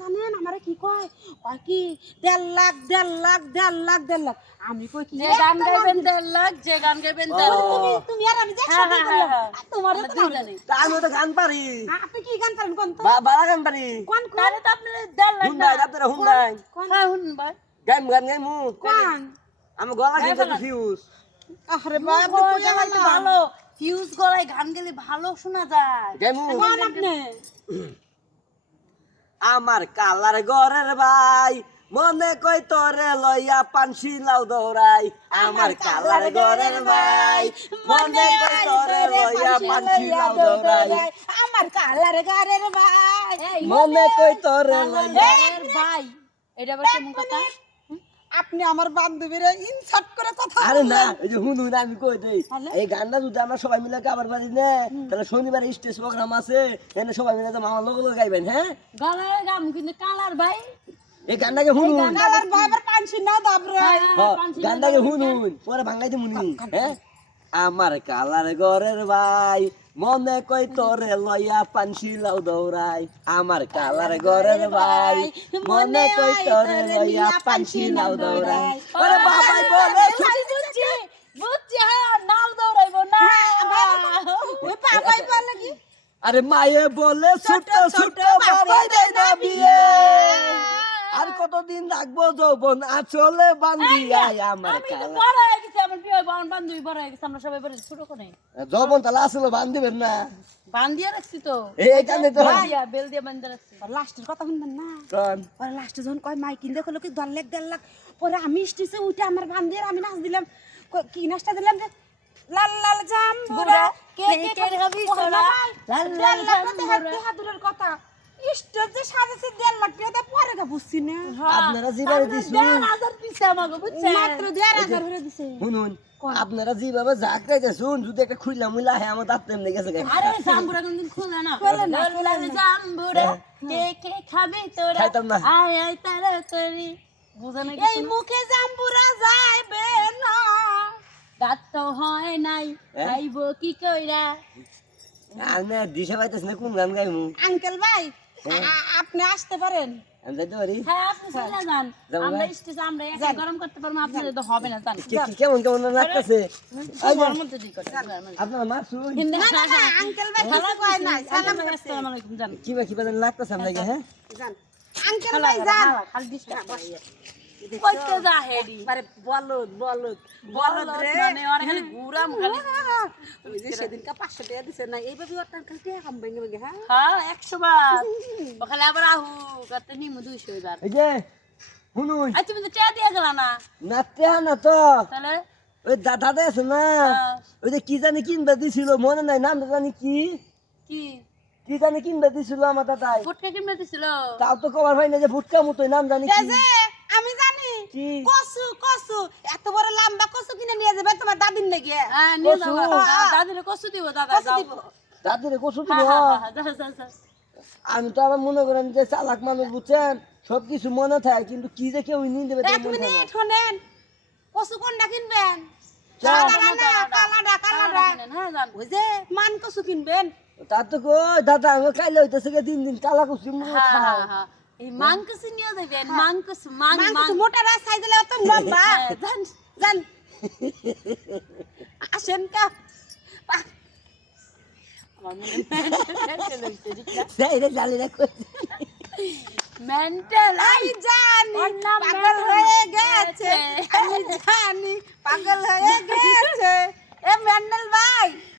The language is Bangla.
জানেন আমারে কি কয় কয় কি 1.5 লাখ 1.5 লাখ 1.5 লাখ 1.5 লাখ আমি কই কি যে গান গাইবেন 1.5 লাখ যে গান গাইবেন 1.5 লাখ তুমি তুমি আর আমি যে একসাথে করলাম তোমার তো দুইজনে আমি তো গান পারি আপনি কি গান পারেন কোন তো বাবা গান পারি কোন কোন তাহলে তো আপনি 1.5 লাখ হুন্ডাই আপনারা হুন্ডাই হ্যাঁ শুনুন ভাই গান মু কোন আমি গলা কিন্তু ফিউজ আরে বাবা কই আমার তো ভালো ফিউজ গলায় গান গেলে ভালো শোনা যায় গামু কোন আপনি আমার কালার ঘরের ভাই মনে কই তোরে লইয়া পানসি লাউ দৌড়াই আমার কালার ঘরের ভাই মনে কই তোরে লইয়া পানসি লাউ দৌড়াই আমার কালার ঘরের ভাই মনে কই তোরে লইয়া ভাই এটা আবার কেমন কথা আপনি আমার বান্ধবীরা ইনসার্ট করে কথা আরে না এই যে হুন আমি কই দেই এই গানটা যদি আমরা সবাই মিলে গাবার পারি না তাহলে শনিবারে স্টেজ প্রোগ্রাম আছে এনে সবাই মিলে তো মামার লোক গাইবেন হ্যাঁ গলার গান কিন্তু কালার ভাই এই গানটাকে হুনুন কালার ভাই আবার পানছি নাও দাবরে গানটাকে হুনুন পরে ভাঙাই দি মুনি হ্যাঁ আমার কালার ঘরের ভাই মনে কই তোরে লইয়া পানসি লাউ দৌড়াই আমার কালার ঘরের ভাই মনে কই তোরে লইয়া পানসি লাউ দৌড়াই আরে বাবাই বলে বুঝছি বুঝছি হ্যাঁ নাও দৌড়াইবো না ওই পাপাই বলে কি আরে মায়ে বলে ছোট ছোট বাবাই দেয় না বিয়ে আর কতদিন রাখবো যৌবন আচলে বান্ধিয়াই আমার আমি তো কালার বড় হয়ে গেছি আমার প্রিয় বান্ধবী বড় হয়ে গেছে আমরা সবাই বড় ছোট করে যৌবন তাহলে আসলে বান্ধিবেন না বান্ধিয়ে রাখছি তো এই কানে তো বেল দিয়ে বান্ধিয়ে রাখছি লাস্টের কথা শুনবেন না কোন পরে লাস্টে যখন কয় মাই কিনতে হলো কি 1.5 লাখ 1.5 লাখ পরে আমি স্টেজে উঠে আমার বান্ধবীর আমি নাচ দিলাম কি নাচটা দিলাম যে লাল লাল জাম্বুরা কে কে খাবি সোনা লাল লাল জাম্বুরা হাতুরের কথা স্টেজে সাজাছে 1.5 লাখ টাকা পরে গা বুঝছি না আপনারা জিবারে দিছুন 1,000 পিছে আমাকে বুঝছেন মাত্র 1.5 করে দিছে শুনুন আপনারা যেভাবে জাকড়াইতেছুন যদি একটা খুইলা মুইলা হ্যাঁ আমার দাঁত তেমনি গেছে গাই আরে জাম্বুরা কোনদিন খোলে না লাল লাল জাম্বুরা কে কে খাবি তোরা খাইতাম না। আয় আয় তাড়াতাড়ি বুঝানো এই মুখে জাম্বুরা যাইবে না দাঁত তো হয় নাই খাইবো কি কইরা আমি দিশা পাইতেছ না কোন গান গাইমু আঙ্কেল ভাই আপনি আসতে পারেন আমি যাইতে পারি হ্যাঁ আপনি চলে যান যাবো আমরা না? স্টেজে আমরা একা গরম করতে পারবো আপনাদের তো হবে না জান কেমন কেমন লাগতেছে গরম মধ্যে দিই করে আপনারা মারছুন না না আঙ্কেল ভাই কিছু কয় নাই সালাম করতে আসসালামু আলাইকুম জান কিবা লাগতেছে আপনাকে হ্যাঁ যান আঙ্কেল ভাই যান খালি ডিস্টার্ব কইতে যা হেডি আরে বলদ বলদ বলদ রে মানে ওর খালি গুরাম খালি ওই যে সেদিনকা 500 টাকা দিছে না এইভাবে ওর আঙ্কেল টাকা কাম ভাঙে ভাঙে হ্যাঁ হ্যাঁ 100 বার ও খালি আবার আহু করতে নিমু 200 বার এই যে শুনুন আই তুমি তো টাকা দিয়ে গেলা না নাতে না তো তাহলে ওই দাদা আছে না ওই যে কি জানি কিনবে দিছিল মনে নাই নাম জানি কি কি কি জানি কিনবে দিছিল আমার দাদাই ফুটকা কিনবে দিছিল তাও তো কবার ভাই না যে ফুটকা মতোই নাম জানি এই কি যে আমি জানি কি কসু কসু এত বড় লম্বা কসু কিনে নিয়ে যাবে তোমার দাদির নাকি হ্যাঁ নিয়ে কসু? যাও দাদিরে কসু দিব দাদা কসু যাও দিব দাদিরে কসু হ্যাঁ দিব হ্যাঁ যাও যাও যাও আমি তো আবার মনে করেন যে চালাক মানুষ বুঝছেন সবকিছু মনে থাকে কিন্তু কি যে কেউ নিয়ে দেবে এক মিনিট শুনেন কসু কোনটা কিনবেন চল। সাদা না কালাডা কালাডা হ্যাঁ জান ওই যে মান কসু কিনবেন তার তো কই দাদা আমি খাইলে হইতেছে গে দিন দিন কালা কুচি হ্যাঁ হ্যাঁ হ্যাঁ এই মাংকস নিয়ে যাবেন মাংকস মাং মান মাং কসু মোটা রাস সাইজ দিলে অত লম্বা জান জান আসেন কা আমার মনে সেই রে জালি রে মেন্টাল আই জানি ওর নাম পাগল মেন্টাল হয়ে গেছে আমি জানি পাগল হয়ে গেছে